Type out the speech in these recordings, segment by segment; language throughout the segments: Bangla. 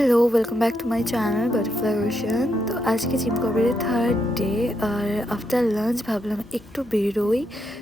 Hello, welcome back to my channel butterfly ocean. তো আজকে জিম কবিরের থার্ড ডে, আর আফটার লাঞ্চ ভাবলাম একটু বেরোই।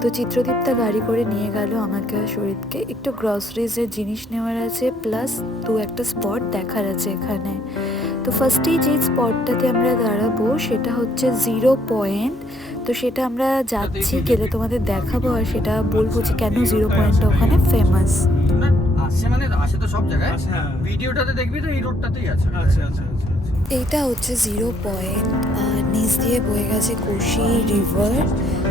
তো চিত্রদীপ্তা গাড়ি করে নিয়ে গেল আমাকে আর শরীরকে। একটু গ্রসারিজের জিনিস নেওয়ার আছে, প্লাস একটা স্পট দেখার আছে এখানে। তো ফার্স্টেই যে স্পটটাতে আমরা দাঁড়াবো সেটা হচ্ছে 0 পয়েন্ট। তো সেটা আমরা যাচ্ছি, গেলে তোমাদের দেখাবো আর সেটা বলবো যে কেন 0 পয়েন্টটা ওখানে ফেমাস। আসছে মানে আসে তো সব জায়গায়। ভিডিওটাতে দেখবি তো এই রোডটাতেই আছে। আচ্ছা আচ্ছা আচ্ছা আচ্ছা। এইটা হচ্ছে 0 পয়েন্ট, আর নিচ দিয়ে বয়ে গেছে কোশি রিভার।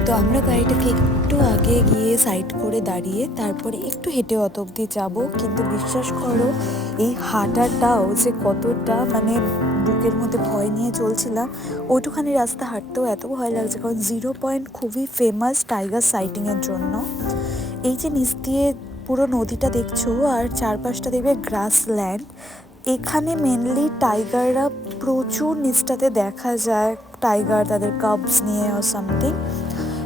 তো আমরা গাড়িটাকে একটু আগে গিয়ে সাইড করে দাঁড়িয়ে তারপরে একটু হেঁটে অত অব্দি যাবো। কিন্তু বিশ্বাস করো, এই হাঁটাটাও যে কতটা মানে বুকের মধ্যে ভয় নিয়ে চলছিলাম। ওইটুখানি রাস্তা হাঁটতেও এত ভয় লাগছে, কারণ 0 পয়েন্ট খুবই ফেমাস টাইগার সাইটিংয়ের জন্য। এই যে নিচ দিয়ে পুরো নদীটা দেখছো, আর চারপাশটা দেখবে গ্রাসল্যান্ড। এখানে মেনলি টাইগাররা প্রচুর নিচটাতে দেখা যায়, টাইগার তাদের কাবস নিয়ে আর সামথিং।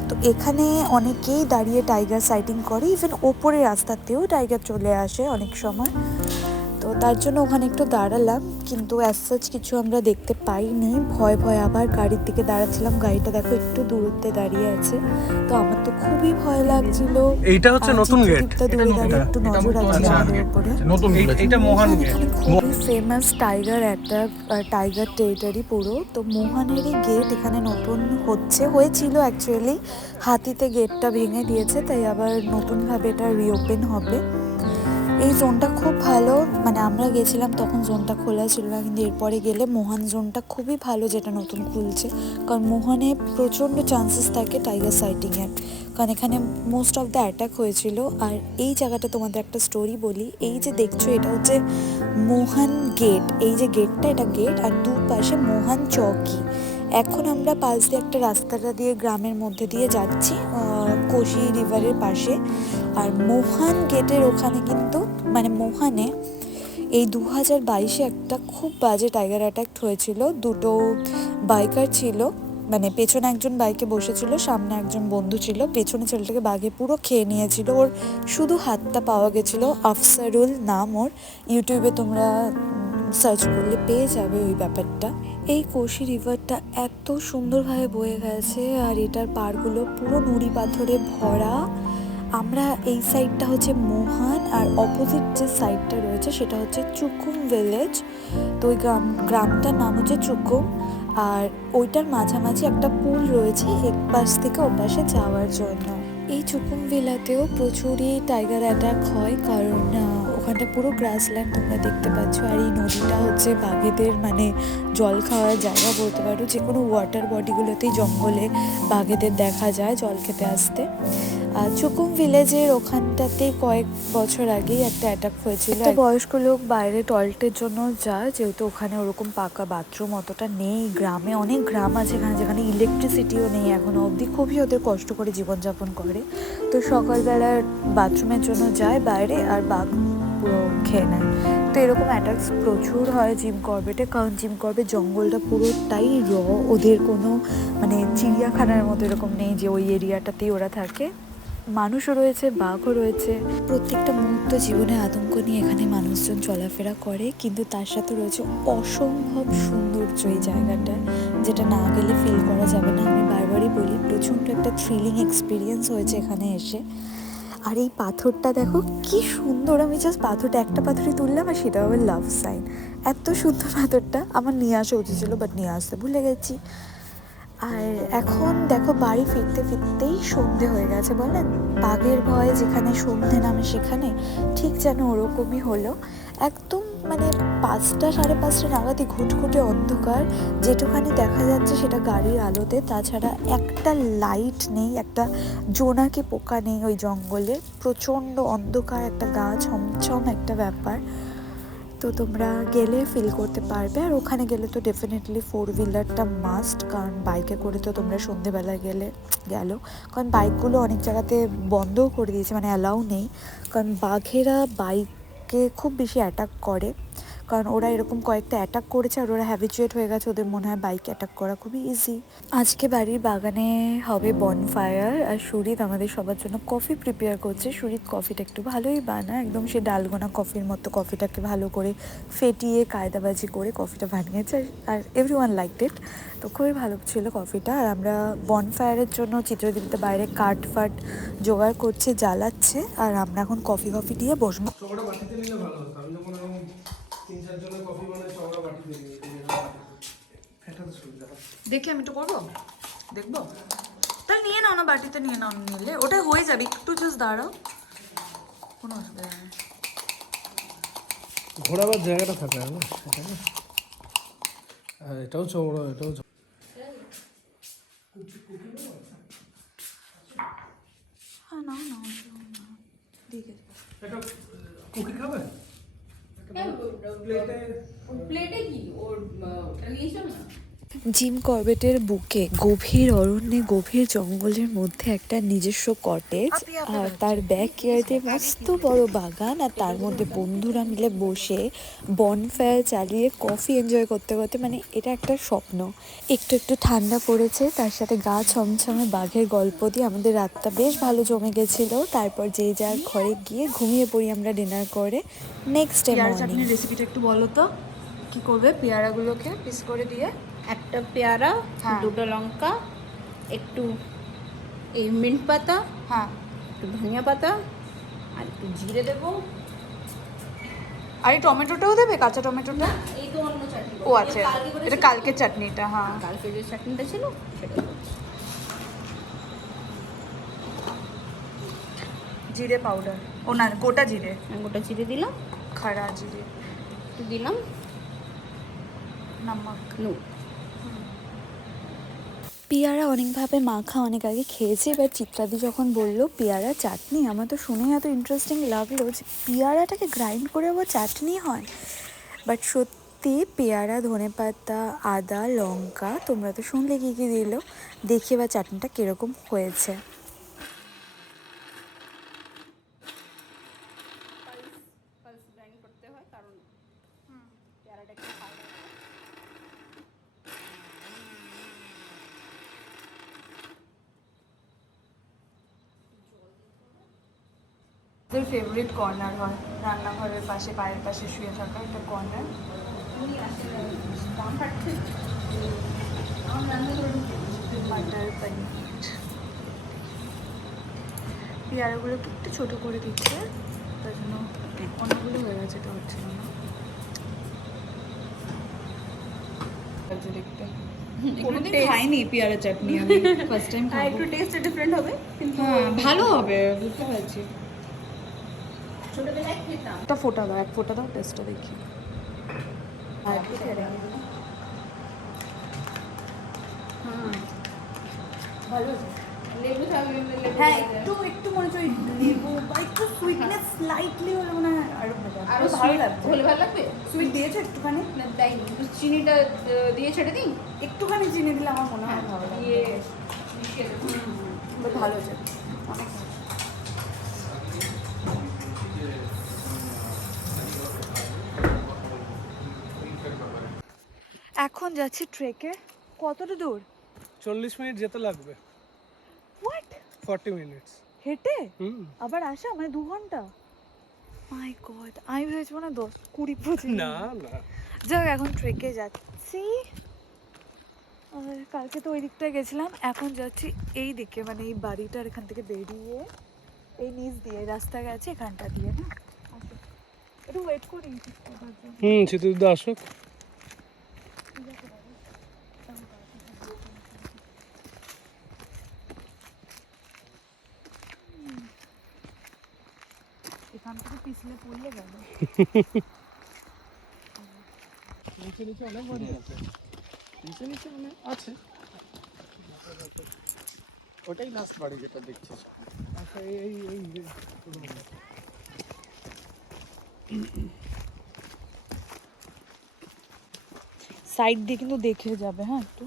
তো এখানে অনেকেই দাঁড়িয়ে টাইগার সাইটিং করে, ইভেন ওপরে রাস্তাতেও টাইগার চলে আসে অনেক সময়। তো তার জন্য ওখানে একটু দাঁড়ালাম, কিন্তু অ্যাজ সাচ কিছু আমরা দেখতে পাইনি। ভয় ভয় আবার গাড়ির দিকে দাঁড়াচ্ছিলাম। গাড়িটা দেখো একটু দূরত্বে দাঁড়িয়ে আছে, তো আমার তো খুবই ভয় লাগছিল। এইটা হচ্ছে নতুন গেট। দূরে দাঁড়িয়ে একটু নজর আছে আমাদের উপরে। নতুন এটা মোহন গেট। খুবই ফেমাস টাইগার অ্যাটাক আর টাইগার টেরিটরি পুরো। তো মোহনেরই গেট এখানে নতুন হয়েছিল অ্যাকচুয়ালি। হাতিতে গেটটা ভেঙে দিয়েছে, তাই আবার নতুনভাবে এটা রিওপেন হবে। এই জোনটা খুব ভালো, মানে আমরা গেছিলাম তখন জোনটা খোলা ছিল না, কিন্তু এরপরে গেলে মোহন জোনটা খুবই ভালো, যেটা নতুন খুলছে। কারণ মোহনে প্রচণ্ড চান্সেস থাকে টাইগার সাইটিংয়ের, কারণ এখানে মোস্ট অফ দ্য অ্যাটাক হয়েছিল। আর এই জায়গাটা তোমাদের একটা স্টোরি বলি। এই যে দেখছো, এটা হচ্ছে মোহন গেট। এই যে গেটটা, এটা গেট, আর দুপাশে মোহন চৌকি। এখন আমরা পাশ দিয়ে একটা রাস্তাটা দিয়ে গ্রামের মধ্যে দিয়ে যাচ্ছি, কোশি রিভারের পাশে। আর মোহন গেটের ওখানে কিন্তু মানে মোহনে এই 2022-এ একটা খুব বাজে টাইগার অ্যাটাক হয়েছিল। দুটো বাইকার ছিল, মানে পেছনে একজন বাইকে বসেছিল, সামনে একজন বন্ধু ছিল। পেছনে ছেলেটাকে বাঘে পুরো খেয়ে নিয়েছিল, ওর শুধু হাতটা পাওয়া গেছিলো। আফসারুল নাম ওর, ইউটিউবে তোমরা সার্চ করলে পেয়ে যাবে ওই ব্যাপারটা। এই কোশি রিভারটা এত সুন্দরভাবে বয়ে গেছে, আর এটার পাড়গুলো পুরো নুড়ি পাথরে ভরা। আমরা এই সাইডটা হচ্ছে মোহন, আর অপোজিট যে সাইডটা রয়েছে সেটা হচ্ছে চুকুম ভিলেজ। তো ওই গ্রামটার নাম হচ্ছে চুকুম, আর ওইটার মাঝামাঝি একটা পুল রয়েছে এক পাশ থেকে ও পাশে যাওয়ার জন্য। এই চুকুম ভিলাতেও প্রচুরই টাইগার অ্যাটাক হয়, কারণ ওখানটা পুরো গ্রাসল্যান্ড তোমরা দেখতে পাচ্ছ। আর এই নদীটা হচ্ছে বাঘেদের মানে জল খাওয়ার জায়গা বলতে পারো। যে কোনো ওয়াটার বডিগুলোতেই জঙ্গলে বাঘেদের দেখা যায় জল খেতে আসতে। আর চুকুম ভিলেজের ওখানটাতে কয়েক বছর আগেই একটা অ্যাটাক হয়েছিল। একটা বয়স্ক লোক বাইরে টয়লেটের জন্য যায়, যেহেতু ওখানে ওরকম পাকা বাথরুম অতটা নেই। গ্রামে অনেক গ্রাম আছে এখানে যেখানে ইলেকট্রিসিটিও নেই এখনো অবধি, খুবই ওদের কষ্ট করে জীবনযাপন করে। তো সকালবেলা বাথরুমের জন্য যায় বাইরে, আর বাঘ পুরো খেয়ে নেয়। তো এরকম অ্যাটাকস প্রচুর হয় জিম করবেটে, কারণ জিম করবেট জঙ্গলটা পুরোটাই ওদের কোনো মানে চিড়িয়াখানার মতো এরকম নেই যে ওই এরিয়াটাতেই ওরা থাকে। মানুষও রয়েছে, বাঘও রয়েছে। প্রত্যেকটা মুহূর্ত জীবনে আতঙ্ক নিয়ে এখানে মানুষজন চলাফেরা করে, কিন্তু তার সাথে রয়েছে অসম্ভব সৌন্দর্য এই জায়গাটা, যেটা না গেলে ফিল করা যাবে না। আমি বারবারই বলি, প্রচণ্ড একটা থ্রিলিং এক্সপিরিয়েন্স হয়েছে এখানে এসে। আর এই পাথরটা দেখো কি সুন্দর, আমি জাস্ট পাথরটা একটা পাথরই তুললাম, আর সেটা হবে লাভ সাইন। এত সুন্দর পাথরটা, আমার নিয়ে আসা উচিত ছিল, বাট নিয়ে আসতে ভুলে গেছি। আর এখন দেখো বাড়ি ফিরতে ফিরতেই সন্ধে হয়ে গেছে। বলেন বাঘের ভয়ে যেখানে সন্ধে নামে সেখানে ঠিক যেন ওরকমই হলো। একদম মানে 5টা 5:30 নাগাদই ঘুটঘুটে অন্ধকার, যেটুখানি দেখা যাচ্ছে সেটা গাড়ির আলোতে। তাছাড়া একটা লাইট নেই, একটা জোনাকি পোকা নেই ওই জঙ্গলে। প্রচণ্ড অন্ধকার, একটা গা ছমছম একটা ব্যাপার। তো তোমরা গেলে ফিল করতে পারবে। আর ওখানে গেলে তো ডেফিনেটলি 4 হুইলারটা মাস্ট, কারণ বাইকে করে তো তোমরা সন্ধেবেলায় গেল, কারণ বাইকগুলো অনেক জায়গাতে বন্ধও করে দিয়েছে, মানে অ্যালাউ নেই। কারণ বাঘেরা বাইকে খুব বেশি অ্যাটাক করে, কারণ ওরা এরকম কয়েকটা অ্যাটাক করেছে আর ওরা হ্যাবিচুয়েট হয়ে গেছে, ওদের মনে হয় বাইক অ্যাটাক করা খুবই ইজি। আজকে বাড়ির বাগানে হবে বনফায়ার, আর সুরিত আমাদের সবার জন্য কফি প্রিপেয়ার করছে। সুরিত কফিটা একটু ভালোই বানায়, একদম সে ডালগোনা কফির মতো কফিটাকে ভালো করে ফেটিয়ে কায়দাবাজি করে কফিটা বানিয়েছে, আর এভরিওয়ান লাইকড ইট। তো খুবই ভালো ছিল কফিটা। আর আমরা বনফায়ারের জন্য চিত্রদীপ্ত বাইরে কাঠ ফাট জোগাড় করছে, জ্বালাচ্ছে, আর আমরা এখন কফি দিয়ে বসবো। সবটা বাটিতে নিলে ভালো হতো। আমি যখন এরকম 3-4 জনের কফি বানাই সবটা বাটিতে নিই। এটা তো সুবিধা হয়। দেখি আমি একটু করবো, দেখবো। তাহলে নিয়ে নাও না, বাটিতে নিয়ে নাও, নিলে ওটা হয়ে যাবে। একটু জাস্ট দাঁড়াও, কোনো অসুবিধা নেই। ঘোরাবার জায়গাটা থাকে না সেখানে। আর এটাও চৌড়া, এটাও হ্যাঁ নাও নাও, দেখে এটা কুকি খাবে? প্লেটে কি ওর নিয়েছো না? জিম করবেটের বুকে গভীর অরণ্যে গভীর জঙ্গলের মধ্যে একটা নিজস্ব কটেজ, আর তার ব্যাকইয়ার্ডে মস্ত বড় বাগান, আর তার মধ্যে বন্ধুরা মিলে বসে বনফায়ার চালিয়ে কফি এনজয় করতে করতে, মানে এটা একটা স্বপ্ন। একটু একটু ঠান্ডা পড়েছে, তার সাথে গা ছমছমে বাঘের গল্প দিয়ে আমাদের রাতটা বেশ ভালো জমে গেছিলো। তারপর যে যার ঘরে গিয়ে ঘুমিয়ে পড়ি আমরা ডিনার করে। Next day morning. চাটনির রেসিপিটা একটু বলো তো, কি করবে? পেয়ারাগুলোকে পিস করে দিয়ে, একটা পেয়ারা, হ্যাঁ। দুটো লঙ্কা, একটু এই মিন্ট পাতা, হ্যাঁ, একটু ধনিয়া পাতা, আর একটু জিরে দেবো। আর এই টমেটোটাও দেবে, কাঁচা টমেটোটা? এই তো অন্য চাটনি। ও আচ্ছা, এটা কালকের চাটনিটা। হ্যাঁ, কালকে যে চাটনিটা ছিল সেটা করছি। জিরে পাউডার, ও না গোটা জিরে, গোটা জিরে দিলাম, খাড়া জিরে, একটু দিলাম নমক, নুন। পেয়ারা অনেকভাবে মাখা অনেক আগে খেয়েছি, এবার চিত্রাদি যখন বললো পেয়ারা চাটনি, আমার তো শুনে এত ইন্টারেস্টিং লাগলো যে পেয়ারাটাকে গ্রাইন্ড করে আবার চাটনি হয়। বাট সত্যি পেয়ারা, ধনেপাতা, আদা, লঙ্কা, তোমরা তো শুনলে কী কী দিল, দেখি এবার চাটনিটা কীরকম হয়েছে। পালস গ্রাইন্ড করতে হয় কারণ পেয়ারাটা একটু হালকা। আমাদের ফেভারিট কর্নার হয়, রান্নাঘরের পাশে, পায়ের পাশে শুয়ে থাকা একটা কর্নার। দাম পাচ্ছে আমার রান্না করে মাটার পনির। পেয়ারাগুলোকে একটু ছোটো করে দিচ্ছে, তার জন্য অনেকগুলো হয়ে গেছে, এটা হচ্ছিল না। দেখতে কোনোদিন খাইনি পেয়ারা চাটনি, আমি ফার্স্ট টাইম খাবো। একটু টেস্ট ডিফারেন্ট হবে, কিন্তু হ্যাঁ ভালো হবে, বুঝতে পারছি। ছোটবেলায় খেতাম। একটা ফোটা দাও, এক ফোটা দাও, টেস্টটা দেখি। আর একটু ছেড়ে দিই। ভালো আছে। লেবু থাকলে হ্যাঁ, একটু একটু মনে হচ্ছে ওই লেবু বা একটু সুইটনেস স্লাইটলি হলে মনে হয় আরো ভালো লাগবে। আরো ভালো লাগবে। হলে ভালো লাগবে। সুইট দিয়েছো একটুখানি? না দেয়নি, চিনিটা দিয়ে ছেড়ে দিই, একটুখানি চিনি দিলে আমার মনে হয় ভালো লাগবে। দিয়ে মিশিয়ে দেবো। But ভালো আছে, অনেক ভালো। এখন যাচ্ছি ট্রেকে। কতটা দূর? 40 মিনিট যেতে লাগবে। হোয়াট? 40 মিনিটস। হেঁটে হুম। আবার আসা, মানে 2 ঘন্টা? মাই গড, আমি ভেবেছি মানে 10-20-25। না না, যাক, এখন ট্রেকে যাচ্ছি। আর কালকে তো ওই দিকটায় গেছিলাম, এখন যাচ্ছি এই দিকে, মানে এই বাড়িটার এখান থেকে বেরিয়ে এই নিচ দিয়ে রাস্তা গেছে, এখানটা দিয়ে। না আসো, একটু ওয়েট করি ওঠার জন্য। চিত্রদা আসুক। এখান থেকে পিছলে পড়লে গেল। নিচে নিচে অনেক বাড়ি আছে। নিচে নিচে অনেক আছে। ওটাই লাস্ট বাড়ি যেটা দেখছিস। আচ্ছা, এই সাইড দিয়ে কিন্তু দেখে যাবে, হ্যাঁ একটু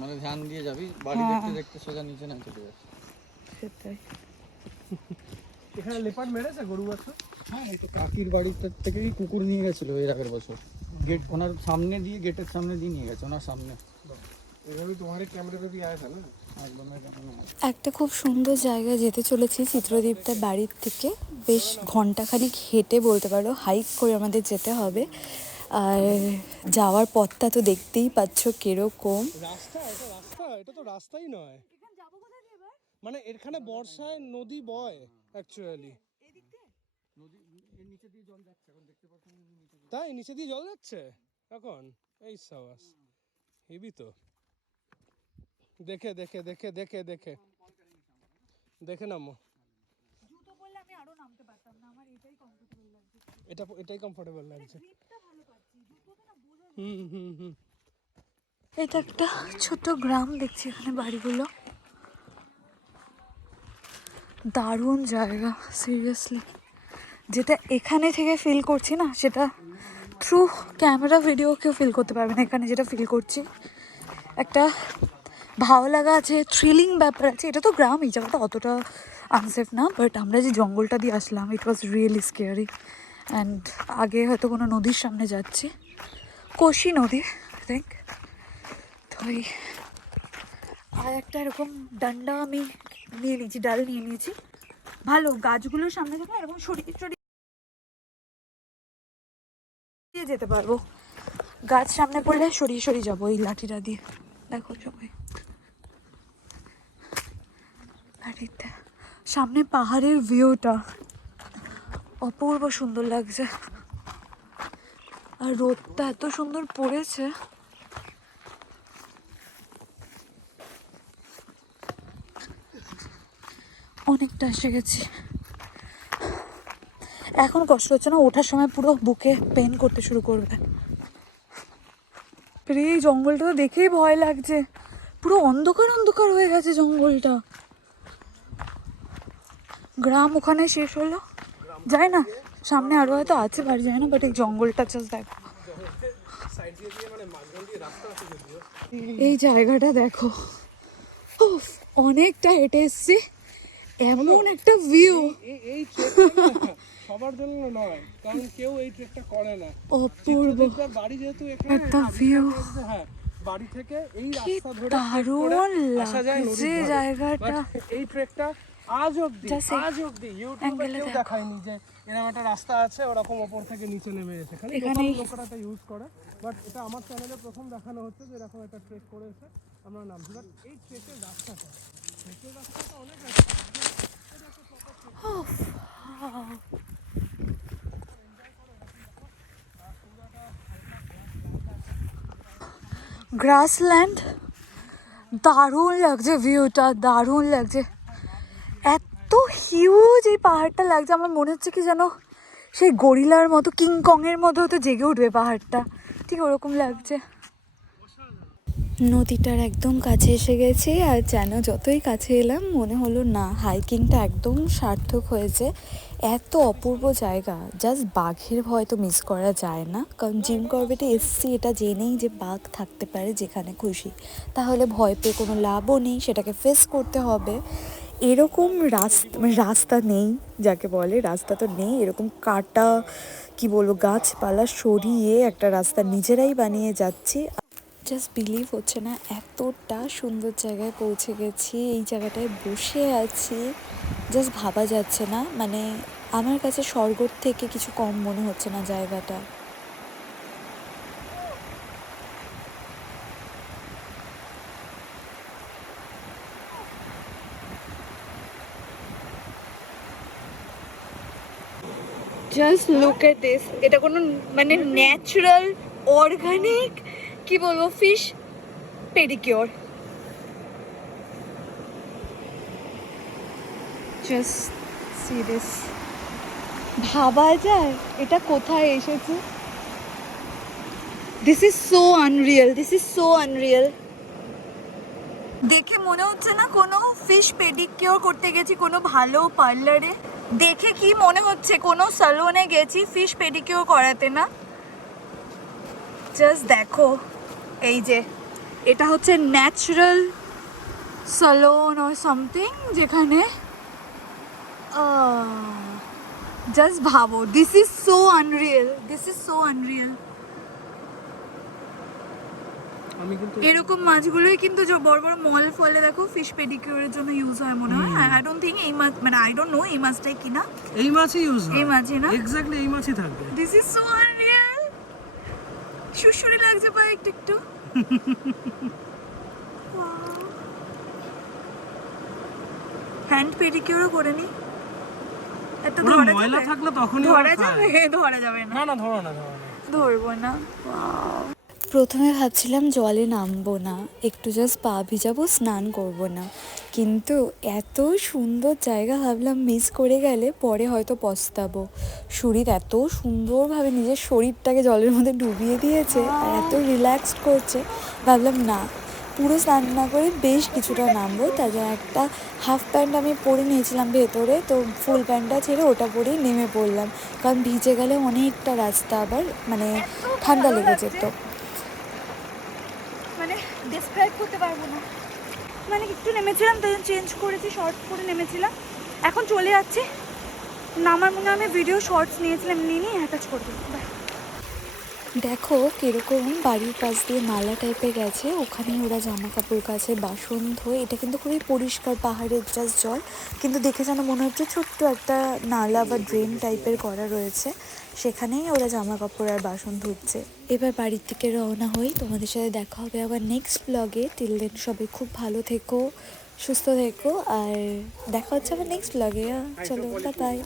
মানে ধ্যান দিয়ে যাবি, বাড়ি হ্যাঁ। দেখতে দেখতে সোজা নিচে না চলে যাচ্ছে। সেটাই। এখানে লেপার্ড মেরেছে গরু আছে? কাকির বাড়িতে থেকেই কুকুর নিয়ে গেছিল এর আগের বছর, গেট ওনার সামনে দিয়ে, গেটের সামনে দিয়ে নিয়ে গেছে, ওনার সামনে। এভাবে তোমার ক্যামেরা पे भी आया था ना একদম একদম। একটা খুব সুন্দর জায়গায় যেতে চলেছি চিত্রদীপটার বাড়ির থেকে, বেশ ঘন্টাখানিক হেঁটে বলতে পারো, হাইক করে আমাদের যেতে হবে। আর যাওয়ার পথটা তো দেখতেই পাচ্ছ কিরকম। এটা তো রাস্তাই নয়, মানে এখানে বর্ষায় নদী বয় অ্যাকচুয়ালি। তাই নিচে দিয়ে জল যাচ্ছে এখন? এই সাবাস, হেবি তো। দেখে দেখে দেখে দেখে দেখে দেখে নামো। জুতো পরলে আমি আরো নামতে পারতাম না, আমার এটাই কমফোর্টেবল লাগছে। এটাই কমফোর্টেবল লাগছে। গ্রিপটা ভালো পাচ্ছি, জুতোতে না বোঝা যায়। হুম। এটা একটা ছোট গ্রাম দেখছি, এখানে বাড়িগুলো। দারুণ জায়গা সিরিয়াসলি, যেটা এখানে থেকে ফিল করছি না সেটা থ্রু ক্যামেরা ভিডিও কেউ ফিল করতে পারবে না। এখানে যেটা ফিল করছি একটা ভালো লাগা আছে, থ্রিলিং ব্যাপার আছে। এটা তো গ্রাম, এই জায়গাটা অতটা আনসেফ না, বাট আমরা যে জঙ্গলটা দিয়ে আসলাম ইট ওয়াজ রিয়েলি স্কেয়ারি। অ্যান্ড আগে হয়তো কোনো নদীর সামনে যাচ্ছি, কোশি নদী আই থিঙ্ক। তো আর একটা এরকম ডান্ডা আমি নিয়ে নিয়েছি, ডাল নিয়ে নিয়েছি। ভালো গাছগুলোর সামনে থেকে এরকম সরিয়ে দিয়ে যেতে পারবো। গাছ সামনে পড়লে সরিয়ে সরিয়ে যাবো এই লাঠিটা দিয়ে। দেখো সবাই, লাঠিটা সামনে পাহাড়ের ভিউটা অপূর্ব সুন্দর লাগছে। আর রোদটা এত সুন্দর পড়েছে। অনেকটা এসে গেছি, এখন কষ্ট হচ্ছে না, ওঠার সময় পুরো বুকে পেন করতে শুরু করবে। এই জঙ্গলটা তো দেখেই ভয় লাগছে, পুরো অন্ধকার অন্ধকার হয়ে গেছে জঙ্গলটা। গ্রাম ওখানে শেষ হলো, যাই না সামনে আরো হয়তো আছে বাড়ি, যায় না, বাট এই জঙ্গলটা জাস্ট দেখো, এই জায়গাটা দেখো। উফ, অনেকটা হেঁটে এসছি, এমন একটা ভিউ। এই ট্রেকটা সবার জন্য নয়, কারণ কেউ এই ট্রেকটা করে না। অপূর্ব বাড়ি যেহেতু এখানে, একটা ভিউ, হ্যাঁ বাড়ি থেকে এই কি রাস্তা ধরে দারুণ আসা যায় লাগছে নদীর ধারে। জায়গাটা। But এই ট্রেকটা আজ অবধি Just ইউটিউবে angle-এ কেউ দেখো। দেখায়নি যে এরকম একটা রাস্তা আছে ওরকম ওপর থেকে নিচে নেমে এসে। খালি এখানেই লোকেরা এটা ইউজ করে, বাট এটা আমার চ্যানেলে প্রথম দেখানো হচ্ছে যে এরকম একটা ট্রেক করে এসে আমরা নামছি। বাট এই ট্রেকের রাস্তাটা অনেক গ্রাসল্যান্ড, দারুণ লাগছে ভিউটা, দারুণ লাগছে। এত হিউজ এই পাহাড়টা লাগছে, আমার মনে হচ্ছে কি যেন সেই গরিলার মতো, কিংকংয়ের মতো হয়তো জেগে উঠবে পাহাড়টা, ঠিক ওরকম লাগছে। নদীটার একদম কাছে এসে গেছে, আর যেন যতই কাছে এলাম মনে হলো না হাইকিংটা একদম সার্থক হয়েছে। এত অপূর্ব জায়গা, জাস্ট বাঘের ভয় তো মিস করা যায় না, কারণ জিম করবেটে এসছি এটা জেনেই যে বাঘ থাকতে পারে যেখানে খুশি, তাহলে ভয় পেয়ে কোনো লাভও নেই, সেটাকে ফেস করতে হবে। এরকম রাস্তা নেই, যাকে বলে রাস্তা তো নেই, এরকম কাটা কি বলবো গাছপালা সরিয়ে একটা রাস্তা নিজেরাই বানিয়ে যাচ্ছি। জাস্ট বিলিভ হচ্ছে না এতটা সুন্দর জায়গায় পৌঁছে গেছি, এই জায়গাটায় বসে আছি, জাস্ট ভাবা যাচ্ছে না, মানে আমার কাছে স্বর্গর থেকে কিছু কম মনে হচ্ছে না জায়গাটা। জাস্ট লুক এট দিস, এটা কোনো মানে ন্যাচারাল অর্গানিক কি বলবো fish pedicure. Just see this, ভাবা যায় এটা কোথায় এসেছে। This is so Unreal, this is so Unreal. দেখে মনে হচ্ছে না কোনো ফিশ পেডিকিওর করতে গেছি কোনো ভালো পার্লারে, দেখে কি মনে হচ্ছে কোনো সালুনে গেছি ফিশ পেডিকিওর করাতে, না। জাস্ট দেখো, এই যে এটা হচ্ছে ন্যাচারাল সালন অর সামথিং, যেখানে জাস্ট ভাবো, this is so Unreal, this is so Unreal. আমি কিন্তু এরকম মাছগুলোই কিন্তু যে বড় বড় মল ফলে দেখো ফিশ পেডিকিউরের জন্য ইউজ হয় মনে হয়। আই ডোন্ট থিঙ্ক এই মাছ, মানে আই ডোন্ট নো এই মাছটাই কিনা। এই মাছই ইউজ হয়, এই মাছই না? এক্স্যাক্টলি এই মাছই থাকবে। This is so unreal. সুশুরি লাগছে পায়ে একটু একটু। হ্যান্ড পেডিকিউরও করে নি। এটা ওরা ধরা ময়লা যাবে? থাকলে তখনই ধরা ওরা যাবে? খায়। ধরা যাবে না। না না, ধরো না, ধরো না। ধরবো না। প্রথমে ভাবছিলাম জলে নামবো না, একটু জাস্ট পা ভিজাবো, স্নান করব না, কিন্তু এত সুন্দর জায়গা ভাবলাম মিস করে গেলে পরে হয়তো পস্তাবো। শরীর এত সুন্দরভাবে নিজের শরীরটাকে জলের মধ্যে ডুবিয়ে দিয়েছে আর এত রিল্যাক্সড করছে, ভাবলাম না পুরো স্নান না করে বেশ কিছুটা নামবো। তার জন্য একটা হাফ প্যান্ট আমি পরে নিয়েছিলাম ভেতরে, তো ফুল প্যান্টটা ছেড়ে ওটা পরেই নেমে পড়লাম, কারণ ভিজে গেলে অনেকটা রাস্তা আবার মানে ঠান্ডা লেগে যেত। মানে ডেসক্রাইব করতে পারবো না, মানে একটু নেমেছিলাম তাই চেঞ্জ করেছি, শর্টস পরে নেমেছিলাম, এখন চলে যাচ্ছি। নামার মনে আমি ভিডিও শর্টস নিয়েছিলাম, নিয়ে অ্যাটাচ করবো। দেখো কিরকম বাড়ির পাশ দিয়ে নালা টাইপের গেছে, ওখানেই ওরা জামা কাপড় কাচে, বাসন ধোয়। এটা কিন্তু খুবই পরিষ্কার, পাহাড়ের জাস্ট জল, কিন্তু দেখে যেন মনে হচ্ছে ছোট্ট একটা নালা বা ড্রেন টাইপের করা রয়েছে, সেখানেই ওরা জামা কাপড় আর বাসন ধুচ্ছে। এবার বাড়ির থেকে রওনা হই, তোমাদের সাথে দেখা হবে আবার নেক্সট ব্লগে। টিল দেন সবাই খুব ভালো থেকো, সুস্থ থেকো, আর দেখা হচ্ছে আবার নেক্সট ব্লগে। চলো বাই।